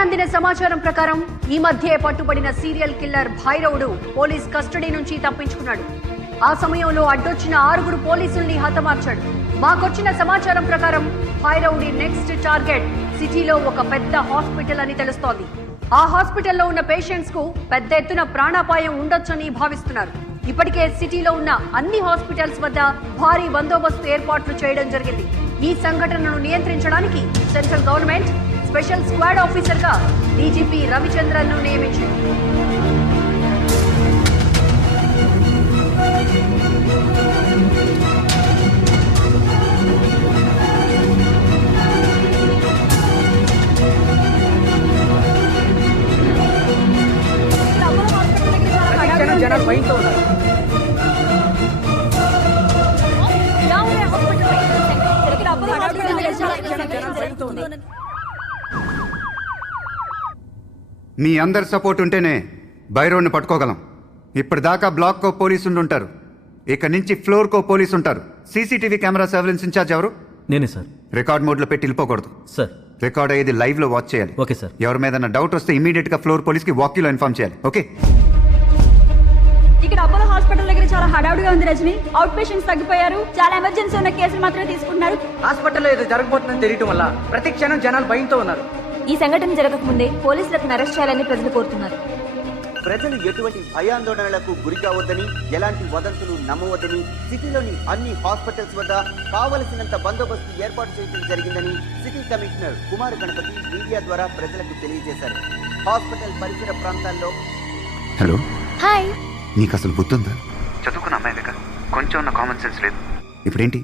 అందిన సమాచారం ప్రకారం ఈ మధ్య పట్టుబడిన సీరియల్ కిల్లర్ భైరవుడు పోలీస్ కస్టడీ నుంచి తప్పించుకున్నాడు. ఆ సమయంలో అడ్డొచ్చిన 6 పోలీసుల్ని హతమార్చాడు. మాకొచ్చిన సమాచారం ప్రకారం భైరవుడి నెక్స్ట్ టార్గెట్ సిటీలో ఒక పెద్ద హాస్పిటల్ అని తెలుస్తోంది. ఆ హాస్పిటల్లో ఉన్న పేషెంట్స్ కు పెద్ద ఎత్తున ప్రాణాపాయం ఉండొచ్చని భావిస్తున్నారు. ఇప్పటికే సిటీలో ఉన్న అన్ని హాస్పిటల్స్ వద్ద భారీ బందోబస్తు ఏర్పాట్లు చేయడం జరిగింది. ఈ సంఘటనను నియంత్రించడానికి central government special squad officer గా డీజీపీ రవిచంద్రన్ ను నియమించింది. జనాలు భయంతో ఉన్నారు. మీ అందరి సపోర్ట్ ఉంటేనే భైరవుని పట్టుకోగలం. ఇప్పటిదాకా బ్లాక్ కో పోలీసు ఉంటారు, ఇక నుంచి ఫ్లోర్ కో పోలీసు ఉంటారు. సీసీటీవీ కెమెరా సర్వేలెన్స్ ఇన్ఛార్జ్ ఎవరు? నేనే సార్. రికార్డ్ మోడ్ లో పెట్టి వెళ్ళిపోకూడదు సార్. రికార్డ్ అయ్యేది లైవ్ లో వాచ్ చేయాలి. Okay sir. ఎవరి మీద డౌట్ వస్తే ఇమీడియట్ గా ఫ్లోర్ పోలీస్ కి వాకీలో ఇన్ఫార్మ్ చేయాలి. ఓకే. ఇక్కడ అపోలో హాస్పిటల్ దగ్గర చాలా హడావుడిగా ఉంది రజని. Out patients తగ్గిపోయారు. చాలా ఎమర్జెన్సీ ఉన్న కేసులు మాత్రమే తీసుకుంటున్నారు. హాస్పిటల్లో ఏదో జరగబోతుందని తెలియటం వల్ల ప్రతి క్షణం జనాలు భయంతో ఉన్నారు. ఈ సంఘటన జరగకముందే పోలీసులకు అరెస్ట్ చేయాలని ప్రజలు కోరుతున్నారు. ప్రజలు ఎటువంటి భయాందోళనలకు గురి కావద్దని, ఎలాంటి వదంతులు నమ్మవద్దని సిటీలోని అన్ని హాస్పిటల్స్ వద్ద కావలసినంత బందోబస్తు ఏర్పాటు చేయడం జరిగిందని city commissioner Kumar Ganapathi media ద్వారా ప్రజలకు తెలియజేశారు. హాస్పిటల్ పరిసర ప్రాంతాల్లో హలో హాయ్. నీకు అసలు బుద్ధుందా? చదువుకున్న అమ్మాయి కదా, కొంచెం ఉన్న కామన్ సెన్స్ లేదు. ఇప్పుడేంటి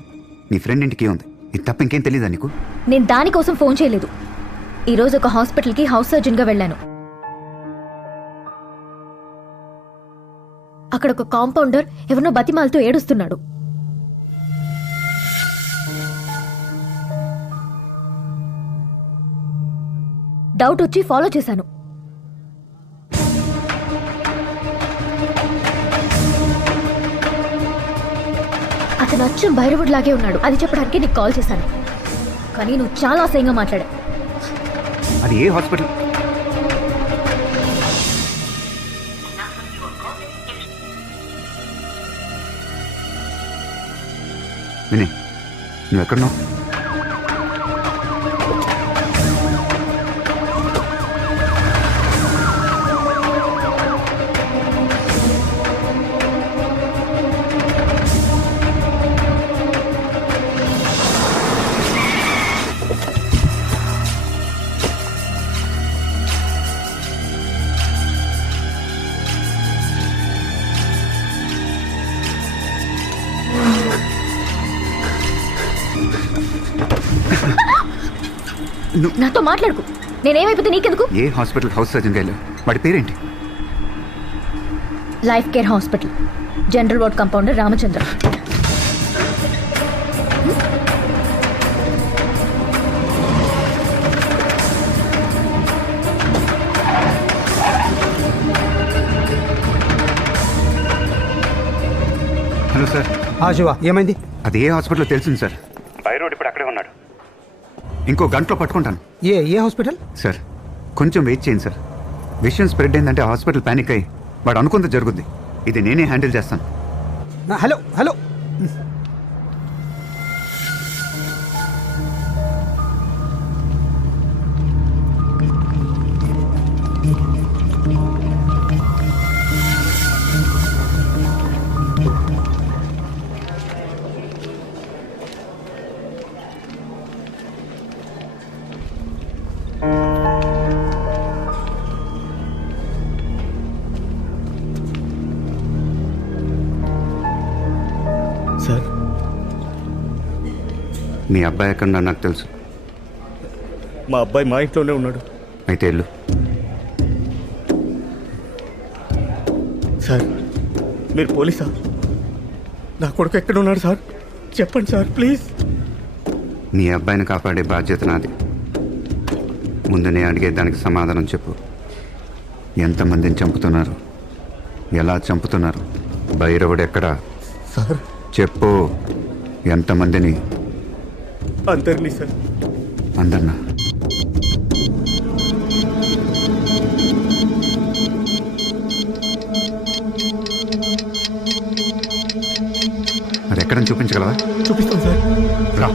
నీ ఫ్రెండ్ ఇంటికి ఉంది, ఇది తప్ప ఇంకేం తెలీదా నీకు? నేను దానికోసం ఫోన్ చేయలేదు. ఈరోజు ఒక హాస్పిటల్కి హౌస్ సర్జన్గా వెళ్ళాను. అక్కడ ఒక కాంపౌండర్ ఎవరినో బతిమాలతో ఏడుస్తున్నాడు. డౌట్ వచ్చి ఫాలో చేశాను. అతను అచ్చం భైరవుడు లాగే ఉన్నాడు. అది చెప్పడానికి నీకు కాల్ చేశాను, కానీ నువ్వు చాలా అసహ్యంగా మాట్లాడా. అది ఏ హాస్పిటల్? వినయ్, నువ్వు ఎక్కడున్నావు? నాతో మాట్లాడుకు. నేనేమైపోతే నీకెందుకు? ఏ హాస్పిటల్ హౌస్ సర్జన్ గా వెళ్ళావు? వాడి పేరేంటి? Life care hospital, general ward compounder Ramachandra. Hello sir. Shiva, ఏమైంది? అది ఏ హాస్పిటల్ తెలిసింది సార్. భైరవుడు ఇప్పుడు అక్కడే ఉన్నాడు. ఇంకో గంటలో పట్టుకుంటాను. ఏ హాస్పిటల్? సార్ కొంచెం వెయిట్ చేయండి సార్. విషయం స్ప్రెడ్ అయిందంటే హాస్పిటల్ ప్యానిక్ అయ్యి వాడు అనుకుంది జరుగుద్ది. ఇది నేనే హ్యాండిల్ చేస్తాను. Hello hello. సార్, మీ అబ్బాయి ఎక్కడున్నా నాకు తెలుసు. మా అబ్బాయి మా ఇంట్లోనే ఉన్నాడు. అయితే వెళ్ళు. సార్, మీరు పోలీసా? నా కొడుకు ఎక్కడ ఉన్నాడు సార్? చెప్పండి సార్ ప్లీజ్. నీ అబ్బాయిని కాపాడే బాధ్యత నాది. ముందు నేను అడిగే దానికి సమాధానం చెప్పు. ఎంతమందిని చంపుతున్నారు? ఎలా చంపుతున్నారు? భైరవుడు ఎక్కడా? సార్ చెప్పు. ఎంతమందిని? అందరినీ సార్. అందరినా? ఎక్కడని చూపించగలవా? చూపిస్తాను సార్. రా.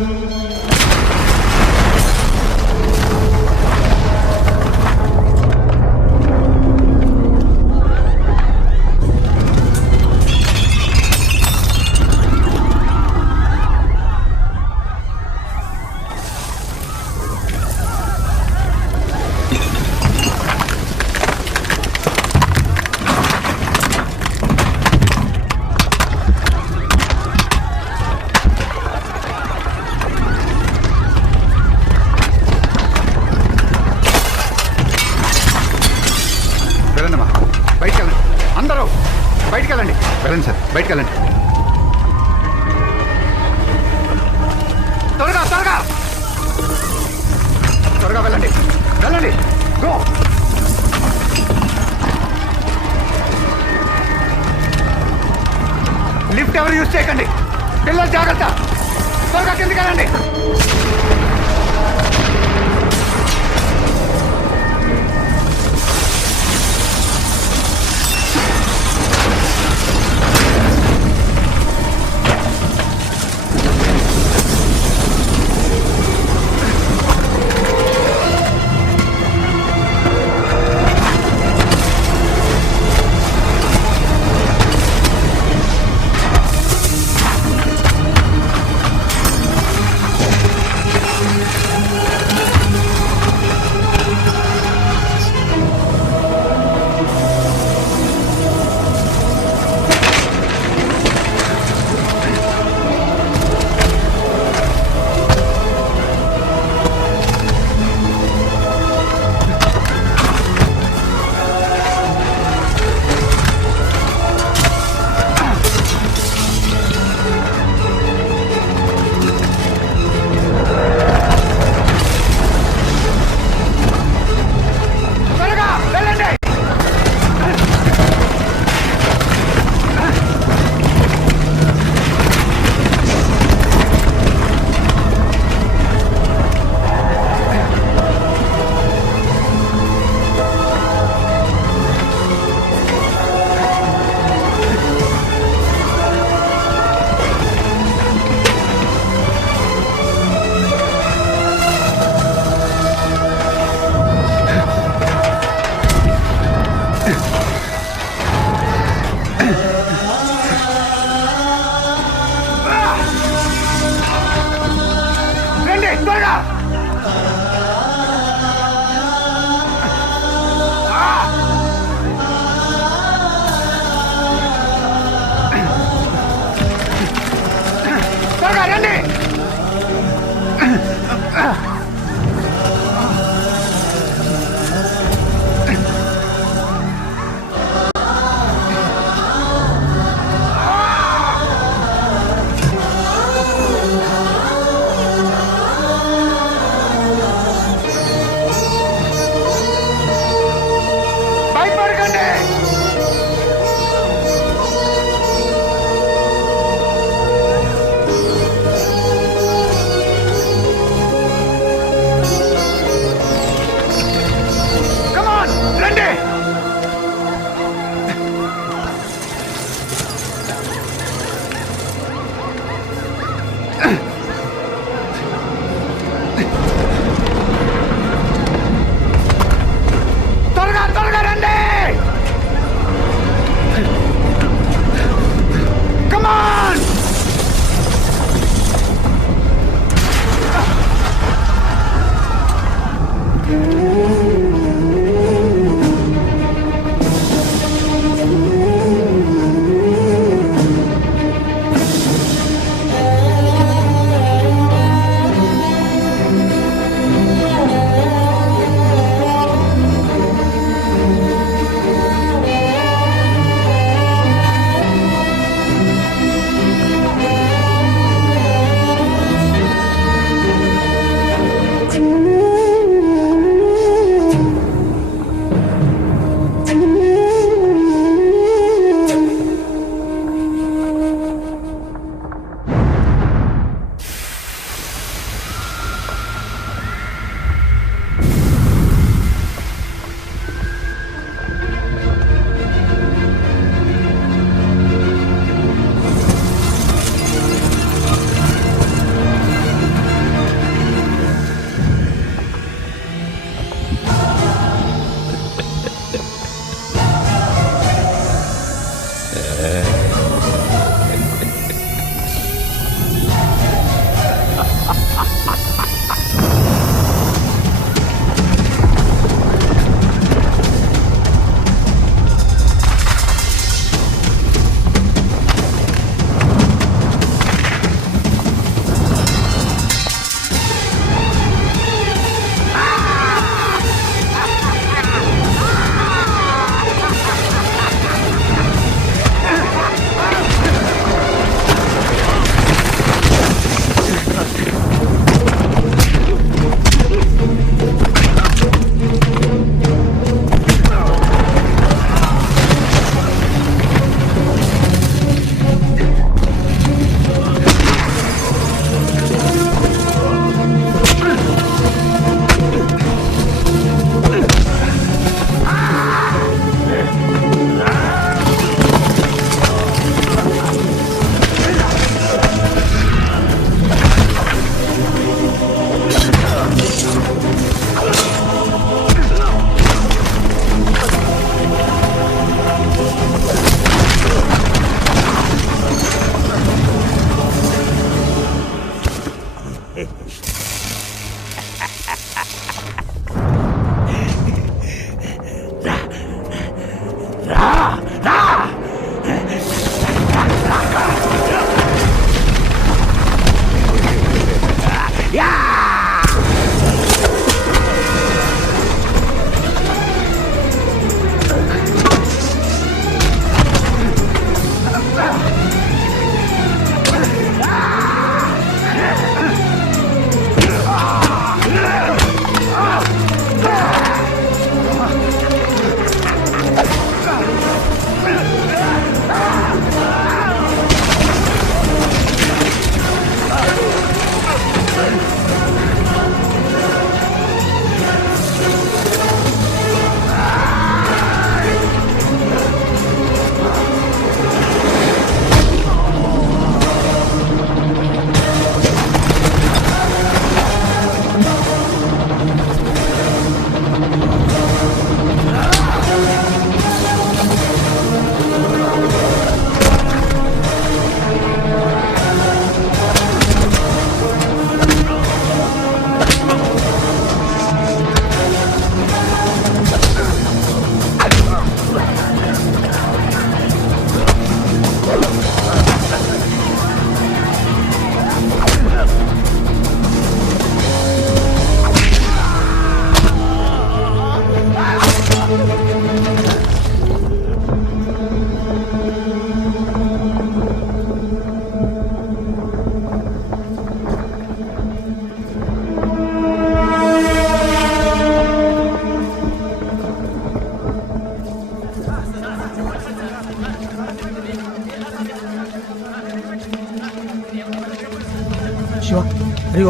వెళ్ళండమ్మా, బయటికి వెళ్ళండి. అందరూ బయటికి వెళ్ళండి. వెళ్ళండి సార్, బయటికి వెళ్ళండి. త్వరగా త్వరగా త్వరగా వెళ్ళండి, వెళ్ళండి. గో. లిఫ్ట్ ఎవరు యూజ్ చేయకండి. పిల్లలు జాగ్రత్త. త్వరగా కిందికి వెళ్ళండి.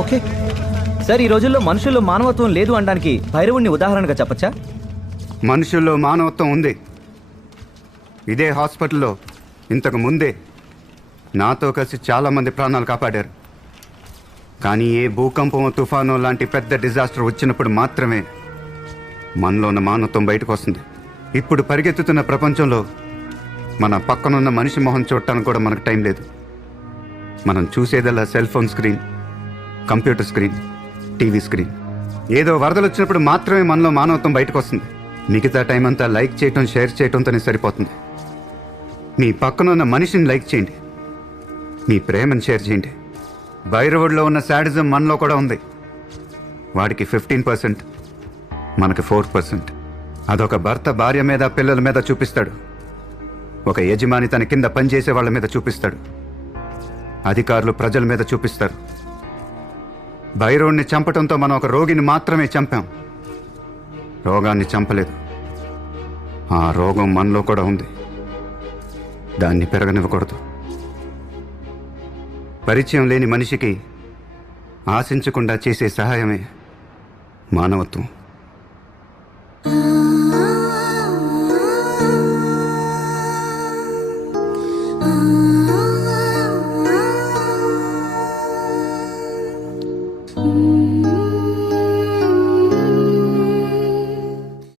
ఓకే సార్, ఈ రోజుల్లో మనుషుల్లో మానవత్వం లేదు అనడానికి భైరవుణ్ణి ఉదాహరణగా చెప్పచ్చా? మనుషుల్లో మానవత్వం ఉంది. ఇదే హాస్పిటల్లో ఇంతకు ముందే నాతో కలిసి చాలామంది ప్రాణాలు కాపాడారు. కానీ ఏ భూకంపం తుఫాను లాంటి పెద్ద డిజాస్టర్ వచ్చినప్పుడు మాత్రమే మనలో ఉన్న మానవత్వం బయటకు వస్తుంది. ఇప్పుడు పరిగెత్తుతున్న ప్రపంచంలో మన పక్కనున్న మనిషి మొహం చూడటానికి కూడా మనకు టైం లేదు. మనం చూసేదల్లా cell phone screen, computer screen, TV screen. ఏదో వరదలు వచ్చినప్పుడు మాత్రమే మనలో మానవత్వం బయటకు వస్తుంది. మిగతా టైం అంతా లైక్ చేయటం, షేర్ చేయటంతోనే సరిపోతుంది. మీ పక్కన ఉన్న మనిషిని లైక్ చేయండి, మీ ప్రేమను షేర్ చేయండి. భైరవుడిలో ఉన్న శాడిజం మనలో కూడా ఉంది. వాడికి 15%, మనకి 4%. అదొక భర్త భార్య మీద, పిల్లల మీద చూపిస్తాడు. ఒక యజమాని తన కింద పనిచేసే వాళ్ళ మీద చూపిస్తాడు. అధికారులు ప్రజల మీద చూపిస్తారు. భైరవుణ్ణి చంపటంతో మనం ఒక రోగిని మాత్రమే చంపాం, రోగాన్ని చంపలేదు. ఆ రోగం మనలో కూడా ఉంది, దాన్ని పెరగనివ్వకూడదు. పరిచయం లేని మనిషికి ఆశించకుండా చేసే సహాయమే మానవత్వం.